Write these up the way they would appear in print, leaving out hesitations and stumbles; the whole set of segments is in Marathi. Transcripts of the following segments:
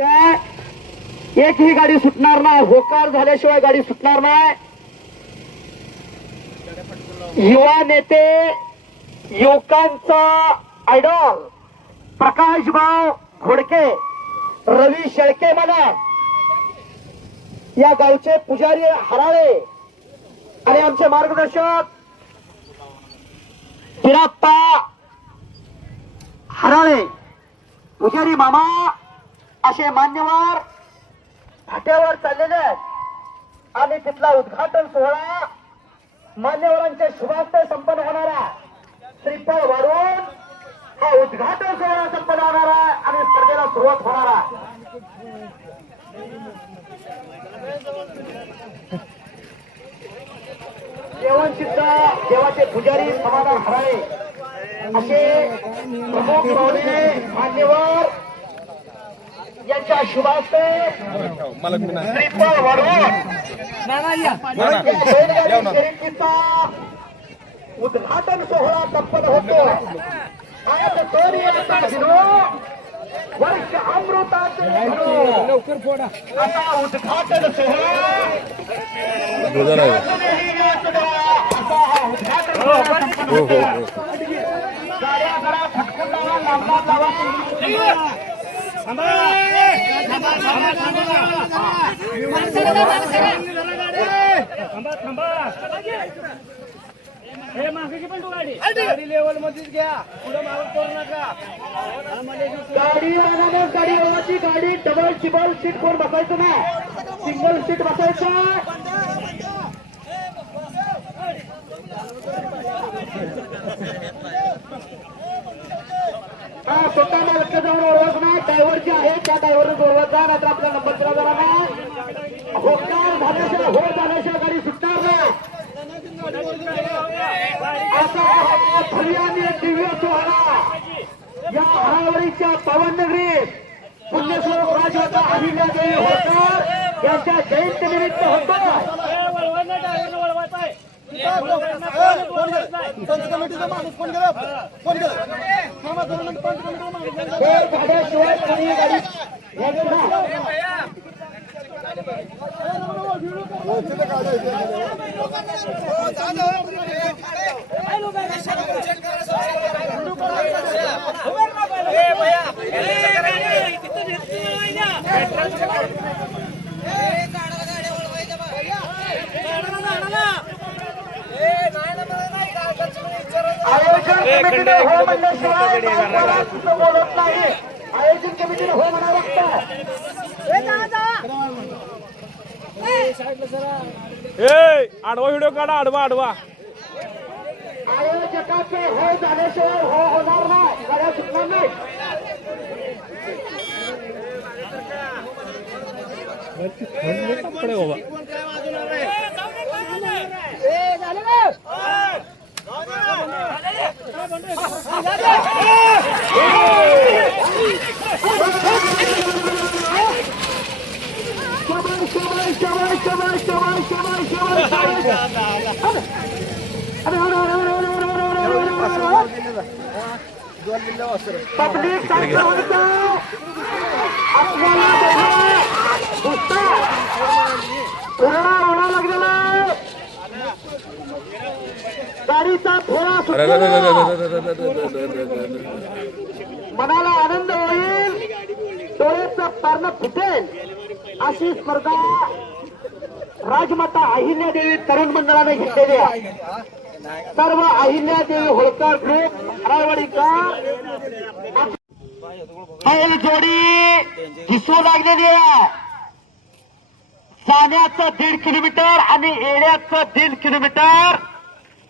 एकही गाडी सुटणार नाही. होकार झाल्याशिवाय गाडी सुटणार नाही. युवा नेते, युवकांचा आयडॉल प्रकाशभाऊ घोडके, रवी शेळके म्हणा, या गावचे पुजारी हराळे आणि आमचे मार्गदर्शक बिराप्पा हराळे, पुजारी मामा असे मान्यवर फाट्यावर चाललेले आहेत आणि तिथला उद्घाटन सोहळा मान्यवरांच्या शुभास्ते संपन्न होणारा श्रीफळ वाढून हा उद्घाटन सोहळा संपन्न होणार आहे आणि स्पर्धेला सुरुवात होणार आहे. जेवण सिद्ध देवाचे पुजारी समाधान हराळे असे प्रमुख पाहुणे मान्यवर यांच्या शुभास्ते श्रीफळ वाढून उद्घाटन सोहळा संपन्न होतो. आज वर्ष अमृताचे असा उद्घाटन सोहळा गाड्या जरा फटकून लावा, लांबला लावा. हे मागे पण तू गाडी लेवल मध्येच घ्या, पुढे मागून करू नका. गाडी मानानं गाडी वाची, गाडी डबल ट्रिपल सीट कोण बसायचं नाही, सिंगल सीट बसायचं. स्वतः लक्ष जाऊन ओळख नाही, ड्रायव्हर जे आहे त्या ड्रायव्हरने ओळखत जा, नाहीतर आपला नंबर दिला जाणार नाही. होकार झाल्याशिवाय होळ झाल्याशिवाय गाडी सुटणार नाही. असा हा भव्य आणि दिव्य सोहळा या हरावरीच्या पावननगरीत पुण्यश्लोक राजमाता अहिल्यादेवी होळकर यांच्या जयंतीनिमित्त होतो. झाल्याशिवाय कोणी गाडी यायची नाही. आयोजन कमिटीने हो म्हणल्याशिवाय बोलत नाही. आयोजन कमिटीने हो म्हणावं लागतं. आडवा व्हिडिओ काढा, आडवा आडवा. आयोजकाचे हो झाल्याशिवाय हो होणार नाही, गाड्या सुटणार नाही. पब्लिक रोडा लागलेला गाडीचा थोडा मनाला आनंद होईल, डोळ्याचं पारणं फुटेल अशी स्पर्धा राजमाता अहिल्यादेवी तरुण मंडळाने घेतलेली आहे. सर्व अहिल्यादेवी होळकर ग्रुप हराळवाडीकर बैल जोडी दिसू लागलेली आहे. जाण्याचं 1.5 किलोमीटर आणि येण्याचं 1.5 किलोमीटर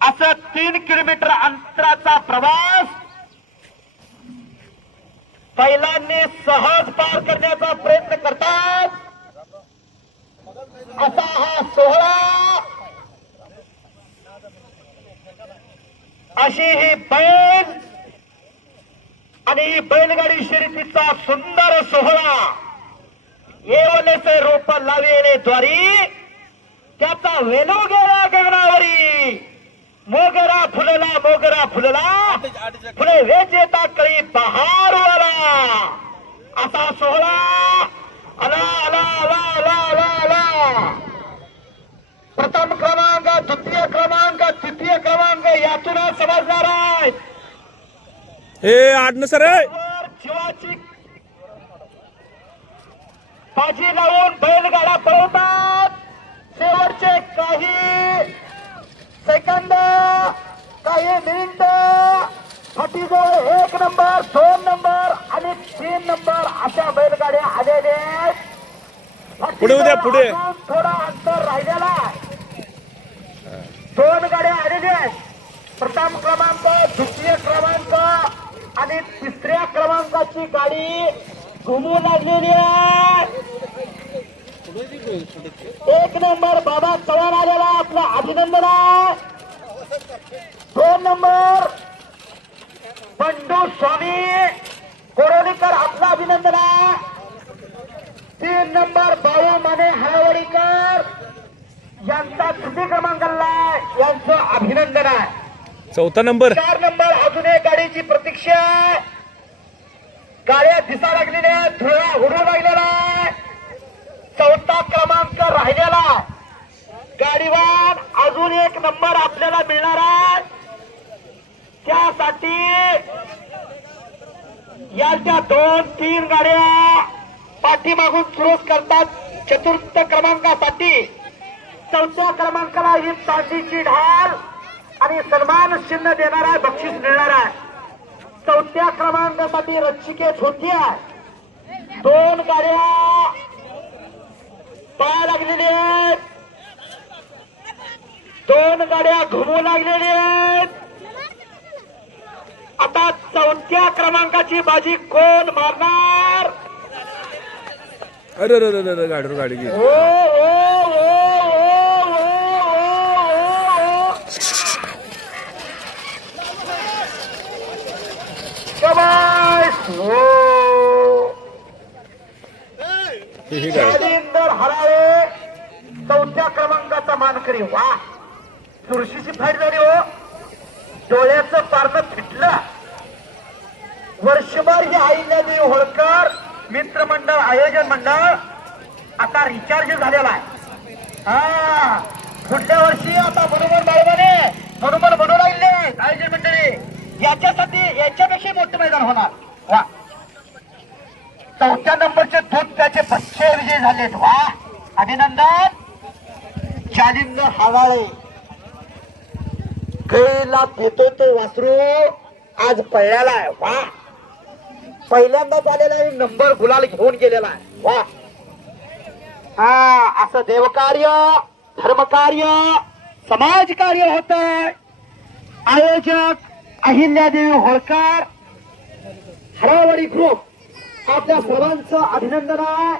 असं 3 किलोमीटर अंतराचा प्रवास बैलांनी सहज पार करण्याचा प्रयत्न करतात. असा हा सोहळा, अशी ही बैल आणि ही बैलगाडी शर्यतीचा सुंदर सोहळा येवलेचे रोप लाविले द्वारी त्याचा वेलो गेला गगनावरी. मोगरा फुलला फुले वेच येता कळी बहार वाला असा सोहळा समजणार आहे. ए आडनं सर वर जीवाची बाजी लावून बैलगाडा पळवतात. शेवटचे काही सेकंद, काही मिनिट फाटीजवळ 1 नंबर, 2 नंबर आणि 3 नंबर अशा बैलगाड्या आलेल्या आहेत. पुढे उद्या, पुढे. अजून थोडा अंतर राहिलेला आहे. 2 गाड्या आलेल्या आहेत. प्रथम क्रमांक, द्वितीय क्रमांक आणि तिसऱ्या क्रमांकाची गाडी घुमू लागलेली आहे. 1 नंबर बाबा चव्हाण आलेला, आपलं अभिनंदन आहे. 2 नंबर बंडू स्वामी कोरोलीकर, आपलं अभिनंदन आहे. 3 नंबर बाळू माने हळवडीकर यांचा तृतीय क्रमांकाला आहे, यांचं अभिनंदन आहे. 4था नंबर 4 नंबर अजून एक गाडीची प्रतीक्षा आहे. गाड्या दिसा लागलेल्या आहेत, धुळा उडू लागलेला आहे. 4था क्रमांक राहिलेला आहे. गाडीवान अजून 1 नंबर आपल्याला मिळणार आहे. त्यासाठी यांच्या 2-3 गाड्या पाठीमागून सुरुवात करतात. चतुर्थ क्रमांकासाठी 4थ्या क्रमांकाला ही चांदीची ढाल आणि सन्मान चिन्ह देणार आहे, बक्षीस मिळणार आहे. 4थ्या क्रमांकासाठी रक्षिकेत होती आहे. 2 गाड्या पळा लागलेल्या आहेत. 2 गाड्या घुमू लागलेल्या आहेत. आता 4थ्या क्रमांकाची बाजी कोण मारणार? अरे अरे अरे अरे, गाडीवर गाडी घे. ओ, ओ, ओ, ओ, ओ, ओ. शबाश. ओ. ही गाडी शालिंदर हराळे 4थ्या क्रमांकाचा मानकरी. वा, चुरशीची फाईट झाली हो. डोळ्याचं पारणं फिटलं. वर्षभर ही अहिल्यादेवी होळकर मित्रमंडळ आयोजन मंडळ आता रिचार्ज झालेला आहे. हा, पुढल्या वर्षी आता बरोबर बाळवाने बरोबर बनवू लागले आयोजन मंडळी. याच्यासाठी याच्यापेक्षा मोठं मैदान होणार. वा, 4थ्या नंबरचे 2 त्याचे 25 विजय झालेत. वा, अभिनंदन. शालिंदर हराळे कैला देतो तो वासरू आज पळल्याला आहे. वा, पहिल्यांदाच आलेला आहे, नंबर गुलाल घेऊन गेलेला आहे. वा, हा, असं देवकार्य, धर्मकार्य, समाजकार्य होत आहे. आयोजक अहिल्यादेवी होळकर हरावडी ग्रुप आपल्या सर्वांचं अभिनंदन आहे.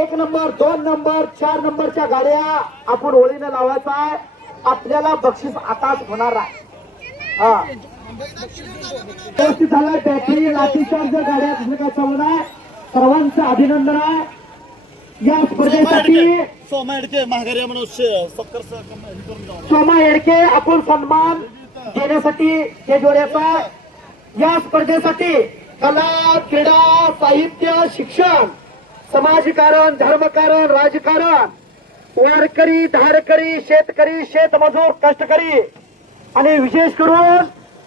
1 नंबर, 2 नंबर, 4 नंबरच्या गाड्या आपण ओळीनं लावायचा आहे. आपल्याला बक्षीस आताच होणार आहे. हा, झाला बॅटरी लाठीचार्ज गाड्या काय चालू आहे. सर्वांचं अभिनंदन आहे. या स्पर्धेसाठी सोमा येडके महागारी म्हणून सोमा येडके आपण सन्मान देण्यासाठी हे जोड्याचा. या स्पर्धेसाठी कला, क्रीडा, साहित्य, शिक्षण, समाजकारण, धर्मकारण, राजकारण, वारकरी, धारकरी, शेतकरी, शेतमजूर, कष्टकरी आणि विशेष करून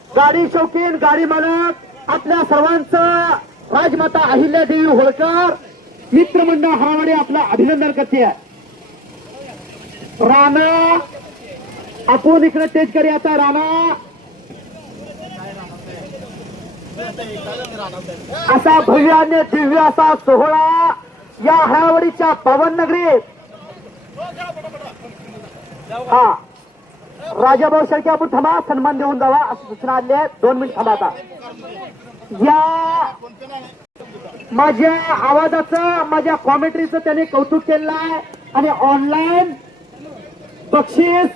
गाडी शौकीन, गाडी मालक आपल्या सर्वांचं राजमाता अहिल्यादेवी होळकर मित्रमंडळ हरावाडी आपलं अभिनंदन करते. राणा आपण इकडे तेज करूया. आता राणा असा भव्य आणि दिव्य असा सोहळा या हरावाडीच्या पवन नगरीत. हा, राजाभाऊ शेळके आपण थांबा, सन्मान देऊन जावा अशी सूचना आली आहे. 2 मिनिट थांबा. आता या माझ्या आवाजाचं, माझ्या कॉमेंट्रीचं त्याने कौतुक केलं आहे आणि ऑनलाईन बक्षीस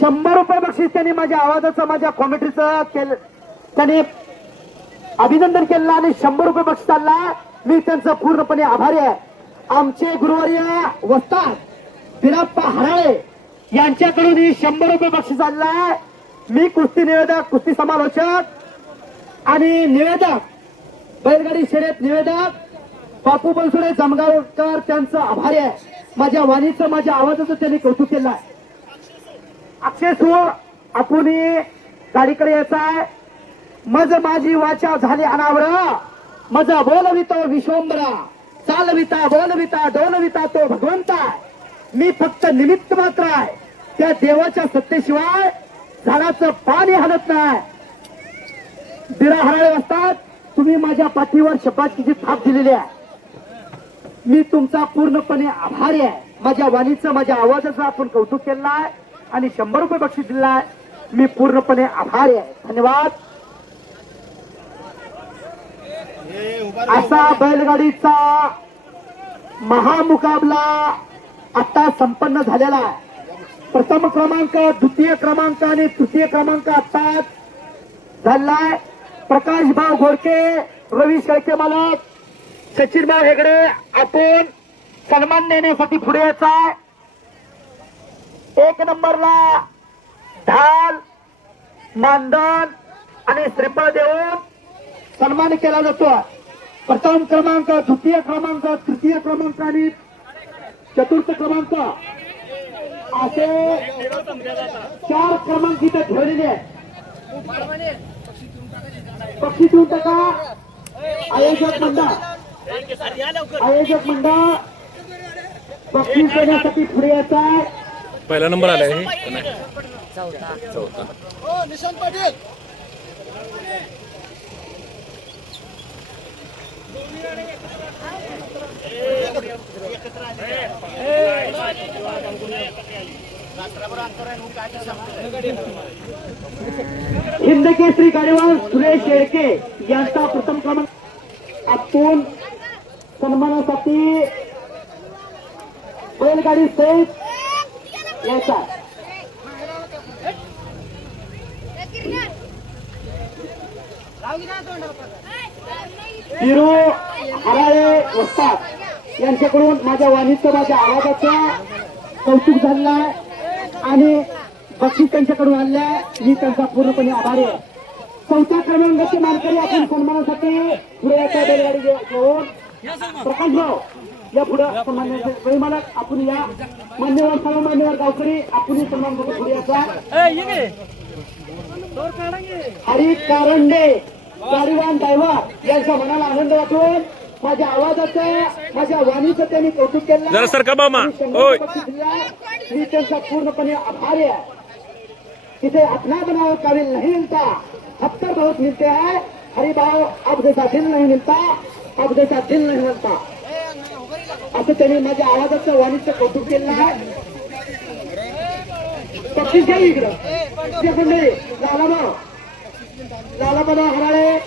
100 रुपये बक्षीस त्यांनी माझ्या आवाजाचं, माझ्या कॉमेंट्रीचं केलं. त्याने अभिनंदन केलं आणि 100 रुपये बक्षीस आणला. मी त्यांचं पूर्णपणे आभारी आहे. आमचे गुरुवर्य वस्ताद बिराप्पा हराळे यांच्याकडून 100 रुपये बक्षीस आणलाय. मी कुस्ती निवेदक, कुस्ती समालोचक आणि निवेदक, बैलगाडी शर्यत निवेदक बापू बनसोडे जमगावकर त्यांचं आभारी आहे. माझ्या वाणीचं, माझ्या आवाजाचं त्यांनी कौतुक केलं आहे. अक्षय सूळ आपण गाडीकडे यायचाय. मज माझी वाचा झाली अनावर, मज बोलवितो विश्वंभरा, चालविता बोलविता डोलविता तो भगवंता. मी फक्त निमित्त मात्र आहे. त्या देवाच्या सत्तेशिवाय झाडाचं पाणी हलत नाही. बिरा हराळे असतात. तुम्ही माझ्या पाठीवर शपथीची थाप दिलेली आहे. मी तुमचा पूर्णपणे आभारी आहे. माझ्या वाणीचं माझ्या आवाजाचं आपण कौतुक केलं आहे आणि 100 रुपये बक्षीस दिलं आहे. मी पूर्णपणे आभारी आहे. धन्यवाद. असा बैलगाडीचा महामुकाबला आता संपन्न झालेला आहे. प्रथम क्रमांक, द्वितीय क्रमांक आणि तृतीय क्रमांक आताच झालाय. प्रकाश भाऊ घोडके, रवी शेळके मालक, सचिन भाऊ हेगडे, आपण सन्मान देण्यासाठी पुढे यायचा. 1 नंबरला ढाल, मानधन आणि श्रीफळ देऊन सन्मान केला जातो. प्रथम क्रमांक, द्वितीय क्रमांक, तृतीय क्रमांक आणि चतुर्थ क्रमांक असे 4 क्रमांक इथे ठेवलेले आहेत. बक्षीस देऊन टाका. आयोजक मंडळ बक्षीस देण्यासाठी पुढे यायचा आहे. पहिला नंबर आलाय हे. चौथा. हिंदकेसरी गाडीवान सुरेश शेळके यांचा प्रथम क्रमांक. आपण सन्मानासाठी बैलगाडी सहित यायचा. हिरो हराळे वस्ताद यांच्याकडून माझ्या वाणीचं माझ्या आवाजाचं कौतुक झालेलं आहे आणि बक्षीस त्यांच्याकडून आणलं आहे. मी त्यांचा पूर्णपणे आभारी आहे. 4थ्या क्रमांकाचे मानकरी आपण सन्मानासाठी पुढे यायचा. बैलगाडी घेऊन प्रकाश भाऊ या पुढे सन्मानाचे बैलमालक आपण या. मान्यवर सर्व मान्यवर गावकरी आपण सन्मान पुढे यायचा. हरी कारंडे गाडीवान ड्रायव्हर यांच्या मनाला आनंद वाटून माझ्या आवाजाचं माझ्या वाणीचं त्यांनी कौतुक केलं. जरा सरका मामा. होय. मी त्यांचा पूर्णपणे आभारी आहे. इसे अपना बनाओ काबिल नहीं मिलता, पत्थर बहुत मिलते हैं. हरी भाव अब जैसा दिल नहीं मिलता, अब जैसा दिल नहीं मिलता. असं त्यांनी माझ्या आवाजाचं वाणीचं कौतुक केलं आहे. बक्षीस घ्या इकडं. लालाबाबा हराळे,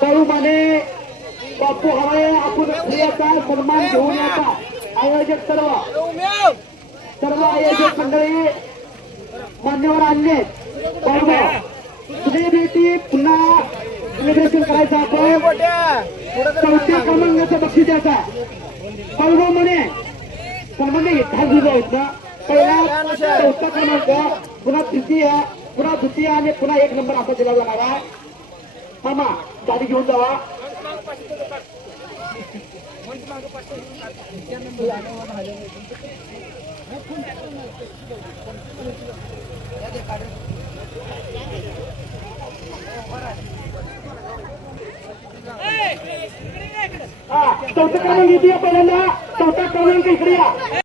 काळू माने, बापू हराळे आपण प्रियाचा सन्मान घेऊन याचा. आयोजक सर्व आयोजक मंडळी मान्यवर आणले. तुझी भेटी पुन्हा सेलिब्रेशन करायचं. आपण 4थ्या क्रमांकाचं बक्षीस द्यायचा. कळगो म्हणे सन्मान ढाल आहेत ना. पहिला 4था क्रमांक, पुन्हा तृतीय, पुन्हा द्वितीय आणि पुन्हा 1 नंबर असा दिला जाणार आहे. मामा गाडी घेऊन जावा. हा 4था क्रमांक इथे पहिल्यांदा. 4था क्रमांक इकडे या.